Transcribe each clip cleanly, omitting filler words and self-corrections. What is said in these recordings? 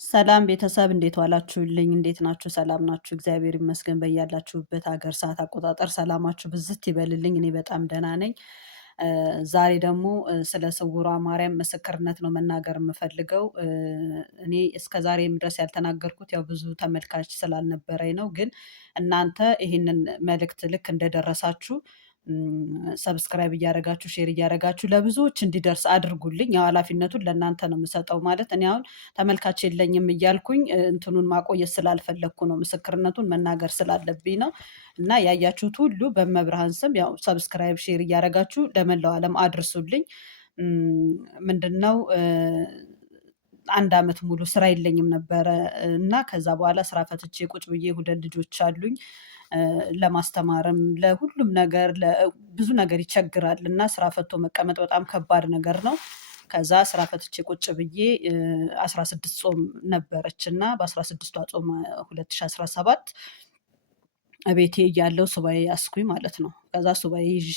ሰላም ቤተሰብ እንዴት ዋላችሁልኝ? እንዴት ናችሁ? ሰላም ናችሁ? እግዚአብሔር ይመስገን። በያላችሁበት ሀገር ሰዓት አቆጣጠር ሰላማችሁ ብዝት ይበልልኝ። እኔ በጣም ደህና ነኝ። ዛሬ ደግሞ ስለ ስውሯ ማርያም ምስክርነት ነው መናገር የምፈልገው። እኔ እስከ ዛሬም ድረስ ያልተናገርኩት ያው ብዙ ተመልካች ስላልነበረኝ ነው። ግን እናንተ ይህንን መልእክት ልክ እንደደረሳችሁ ሰብስክራይብ እያደረጋችሁ ሼር እያደረጋችሁ ለብዙዎች እንዲደርስ አድርጉልኝ። ያው ኃላፊነቱን ለእናንተ ነው የምሰጠው። ማለት እኔ አሁን ተመልካች የለኝም እያልኩኝ እንትኑን ማቆየት ስላልፈለግኩ ነው፣ ምስክርነቱን መናገር ስላለብኝ ነው። እና ያያችሁት ሁሉ በመብርሃን ስም ያው ሰብስክራይብ ሼር እያደረጋችሁ ለመላው ዓለም አድርሱልኝ። ምንድነው 1 ዓመት ሙሉ ስራ የለኝም ነበረ እና ከዛ በኋላ ስራ ፈትቼ ቁጭ ብዬ 2 ልጆች አሉኝ። ለማስተማርም ለሁሉም ነገር ብዙ ነገር ይቸግራል እና ስራ ፈቶ መቀመጥ በጣም ከባድ ነገር ነው። ከዛ ስራ ፈትቼ ቁጭ ብዬ 16 ጾም ነበረች እና በ16ቷ ጾም 2017 እቤቴ እያለሁ ሱባኤ ያስኩኝ ማለት ነው። ከዛ ሱባኤ ይዤ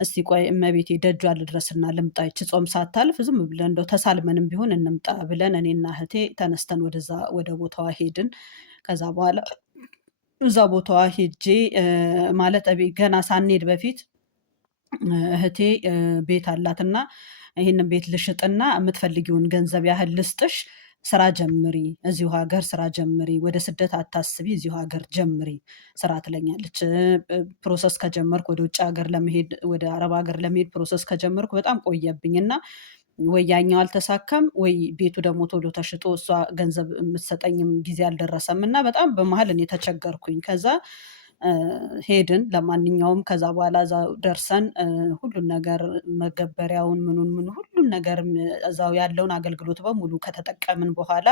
እስቲ ቆይ እመቤቴ ደጇ ልድረስና ልምጣ፣ ይቺ ጾም ሳታልፍ ዝም ብለን እንደው ተሳልመንም ቢሆን እንምጣ ብለን እኔና እህቴ ተነስተን ወደ ቦታዋ ሄድን። ከዛ በኋላ እዛ ቦታዋ ሄጄ ማለት ገና ሳንሄድ በፊት እህቴ ቤት አላትና ይህንን ቤት ልሽጥና የምትፈልጊውን ገንዘብ ያህል ልስጥሽ፣ ስራ ጀምሪ፣ እዚሁ ሀገር ስራ ጀምሪ፣ ወደ ስደት አታስቢ፣ እዚሁ ሀገር ጀምሪ ስራ ትለኛለች። ፕሮሰስ ከጀመርኩ ወደ ውጭ ሀገር ለመሄድ ወደ አረብ ሀገር ለመሄድ ፕሮሰስ ከጀመርኩ በጣም ቆየብኝ እና ወይ ያኛው አልተሳካም ወይ ቤቱ ደግሞ ቶሎ ተሽጦ እሷ ገንዘብ የምትሰጠኝም ጊዜ አልደረሰም እና በጣም በመሀል እኔ ተቸገርኩኝ። ከዛ ሄድን። ለማንኛውም ከዛ በኋላ እዛ ደርሰን ሁሉን ነገር መገበሪያውን ምኑን ሁሉን ነገር እዛው ያለውን አገልግሎት በሙሉ ከተጠቀምን በኋላ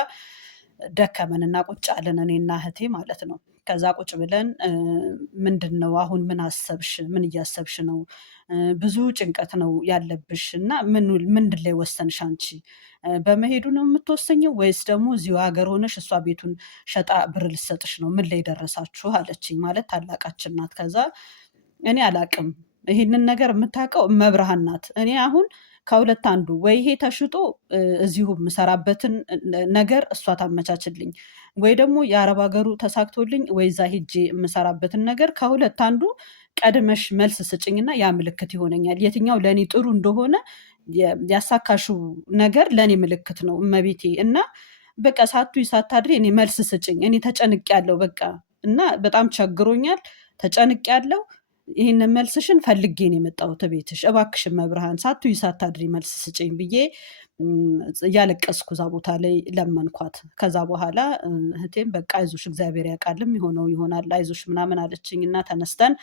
ደከመንና ቁጭ አለን እኔና እህቴ ማለት ነው። ከዛ ቁጭ ብለን ምንድን ነው አሁን ምን አሰብሽ? ምን እያሰብሽ ነው? ብዙ ጭንቀት ነው ያለብሽ እና ምንድን ላይ ወሰንሽ አንቺ? በመሄዱ ነው የምትወሰኘው ወይስ ደግሞ እዚሁ ሀገር ሆነሽ እሷ ቤቱን ሸጣ ብር ልሰጥሽ ነው? ምን ላይ ደረሳችሁ አለችኝ። ማለት ታላቃችን ናት። ከዛ እኔ አላቅም፣ ይህንን ነገር የምታውቀው መብርሃን ናት። እኔ አሁን ከሁለት አንዱ ወይ ይሄ ተሽጦ እዚሁ የምሰራበትን ነገር እሷ ታመቻችልኝ፣ ወይ ደግሞ የአረብ ሀገሩ ተሳክቶልኝ ወይ እዛ ሄጄ የምሰራበትን ነገር ከሁለት አንዱ ቀድመሽ መልስ ስጭኝና ያ ምልክት ይሆነኛል። የትኛው ለእኔ ጥሩ እንደሆነ ያሳካሽው ነገር ለእኔ ምልክት ነው እመቤቴ። እና በቃ ሳቱኝ ሳታድሪ እኔ መልስ ስጭኝ፣ እኔ ተጨንቄያለሁ በቃ እና በጣም ቸግሮኛል፣ ተጨንቄያለሁ። ይህንን መልስሽን ፈልጌ ነው የመጣሁት ቤትሽ፣ እባክሽን መብርሃን ሳቱኝ ሳታድሪ መልስ ስጭኝ ብዬ እያለቀስኩ እዛ ቦታ ላይ ለመንኳት። ከዛ በኋላ እህቴም በቃ አይዞሽ እግዚአብሔር ያውቃልም የሆነው ይሆናል አይዞሽ ምናምን አለችኝ እና ተነስተን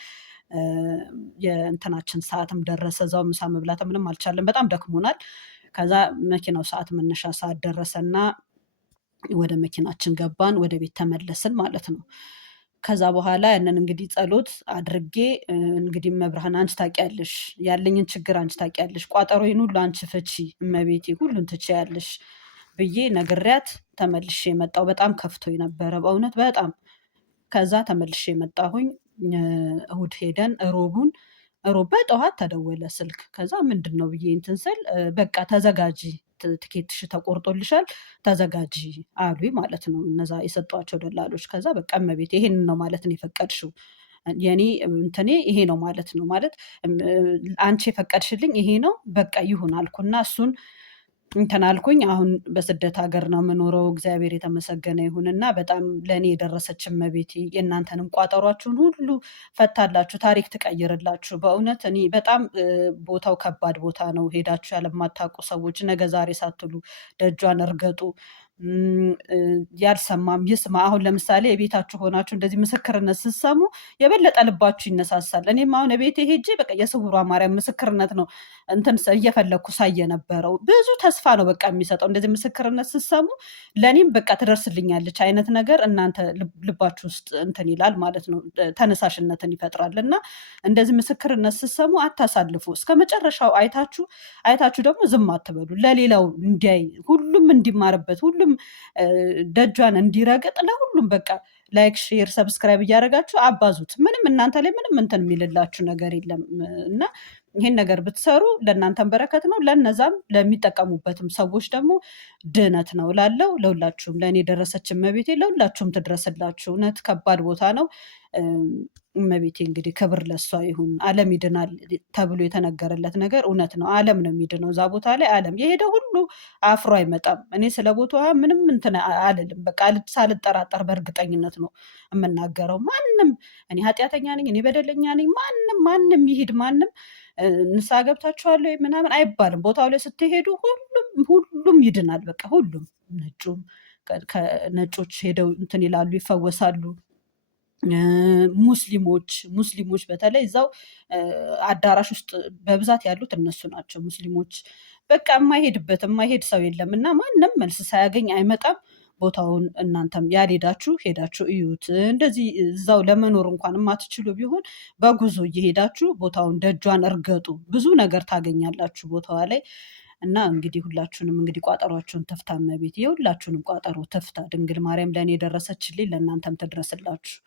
የእንትናችን ሰዓትም ደረሰ። እዛው ምሳ መብላት ምንም አልቻለም፣ በጣም ደክሞናል። ከዛ መኪናው ሰዓት መነሻ ሰዓት ደረሰና ወደ መኪናችን ገባን፣ ወደ ቤት ተመለስን ማለት ነው። ከዛ በኋላ ያንን እንግዲህ ጸሎት አድርጌ እንግዲህ መብርሃን አንቺ ታውቂያለሽ፣ ያለኝን ችግር አንቺ ታውቂያለሽ፣ ቋጠሮዬን ሁሉ አንቺ ፍቺ እመቤቴ፣ ሁሉን ትችያለሽ ብዬ ነግሬያት ተመልሼ መጣሁ። በጣም ከፍቶኝ ነበረ በእውነት በጣም። ከዛ ተመልሼ መጣሁኝ። እሁድ ሄደን ሮብ በጠዋት ተደወለ ስልክ። ከዛ ምንድን ነው ብዬ እንትን ስል በቃ ተዘጋጂ፣ ትኬትሽ ተቆርጦልሻል ተዘጋጂ አሉኝ ማለት ነው እነዛ የሰጧቸው ደላሎች። ከዛ በቃ እመቤቴ ይሄንን ነው ማለት ነው የፈቀድሽው፣ የኔ እንትኔ ይሄ ነው ማለት ነው፣ ማለት አንቺ የፈቀድሽልኝ ይሄ ነው በቃ ይሁን አልኩና እሱን እንትን አልኩኝ። አሁን በስደት ሀገር ነው የምኖረው፣ እግዚአብሔር የተመሰገነ ይሁንና በጣም ለእኔ የደረሰች እመቤቴ የእናንተንም ቋጠሯችሁን ሁሉ ፈታላችሁ፣ ታሪክ ትቀይርላችሁ። በእውነት እኔ በጣም ቦታው ከባድ ቦታ ነው። ሄዳችሁ ያለማታውቁ ሰዎች ነገ ዛሬ ሳትሉ ደጇን እርገጡ። ያልሰማም ይስማ። አሁን ለምሳሌ የቤታችሁ ሆናችሁ እንደዚህ ምስክርነት ስትሰሙ የበለጠ ልባችሁ ይነሳሳል። እኔም አሁን ቤቴ ሄጄ በቃ የስውሯ ማርያም ምስክርነት ነው እንትን እየፈለግኩ ሳይ የነበረው። ብዙ ተስፋ ነው በቃ የሚሰጠው እንደዚህ ምስክርነት ስትሰሙ። ለእኔም በቃ ትደርስልኛለች አይነት ነገር እናንተ ልባችሁ ውስጥ እንትን ይላል ማለት ነው፣ ተነሳሽነትን ይፈጥራል። እና እንደዚህ ምስክርነት ስትሰሙ አታሳልፉ፣ እስከ መጨረሻው አይታችሁ ደግሞ ዝም አትበሉ። ለሌላው እንዲያይ ሁሉም እንዲማርበት ሁሉም ደጇን እንዲረግጥ ለሁሉም በቃ ላይክ ሼር ሰብስክራይብ እያደረጋችሁ አባዙት። ምንም እናንተ ላይ ምንም እንትን የሚልላችሁ ነገር የለም እና ይሄን ነገር ብትሰሩ ለእናንተም በረከት ነው፣ ለነዛም ለሚጠቀሙበትም ሰዎች ደግሞ ድህነት ነው እላለሁ። ለሁላችሁም ለእኔ የደረሰች እመቤቴ ለሁላችሁም ትድረስላችሁ። እውነት ከባድ ቦታ ነው። እመቤቴ እንግዲህ ክብር ለሷ ይሁን። ዓለም ይድናል ተብሎ የተነገረለት ነገር እውነት ነው። ዓለም ነው የሚድነው እዛ ቦታ ላይ ዓለም የሄደ ሁሉ አፍሮ አይመጣም። እኔ ስለ ቦታዋ ምንም እንትን አልልም። በቃ ሳልጠራጠር በእርግጠኝነት ነው የምናገረው። ማንም እኔ ኃጢአተኛ ነኝ፣ እኔ በደለኛ ነኝ፣ ማንም ይሂድ ማንም ንስሐ ገብታችኋል ወይ ምናምን አይባልም። ቦታው ላይ ስትሄዱ ሁሉም ይድናል። በቃ ሁሉም ነጩም ነጮች ሄደው እንትን ይላሉ፣ ይፈወሳሉ። ሙስሊሞች በተለይ እዛው አዳራሽ ውስጥ በብዛት ያሉት እነሱ ናቸው። ሙስሊሞች በቃ የማይሄድ ሰው የለም እና ማንም መልስ ሳያገኝ አይመጣም። ቦታውን እናንተም ያልሄዳችሁ ሄዳችሁ እዩት። እንደዚህ እዛው ለመኖር እንኳን የማትችሉ ቢሆን በጉዞ እየሄዳችሁ ቦታውን ደጇን እርገጡ። ብዙ ነገር ታገኛላችሁ ቦታዋ ላይ እና እንግዲህ ሁላችሁንም እንግዲህ ቋጠሯችሁን ትፍታ እመቤቴ፣ የሁላችሁንም ቋጠሮ ትፍታ። ድንግል ማርያም ለእኔ የደረሰችልኝ ለእናንተም ትድረስላችሁ።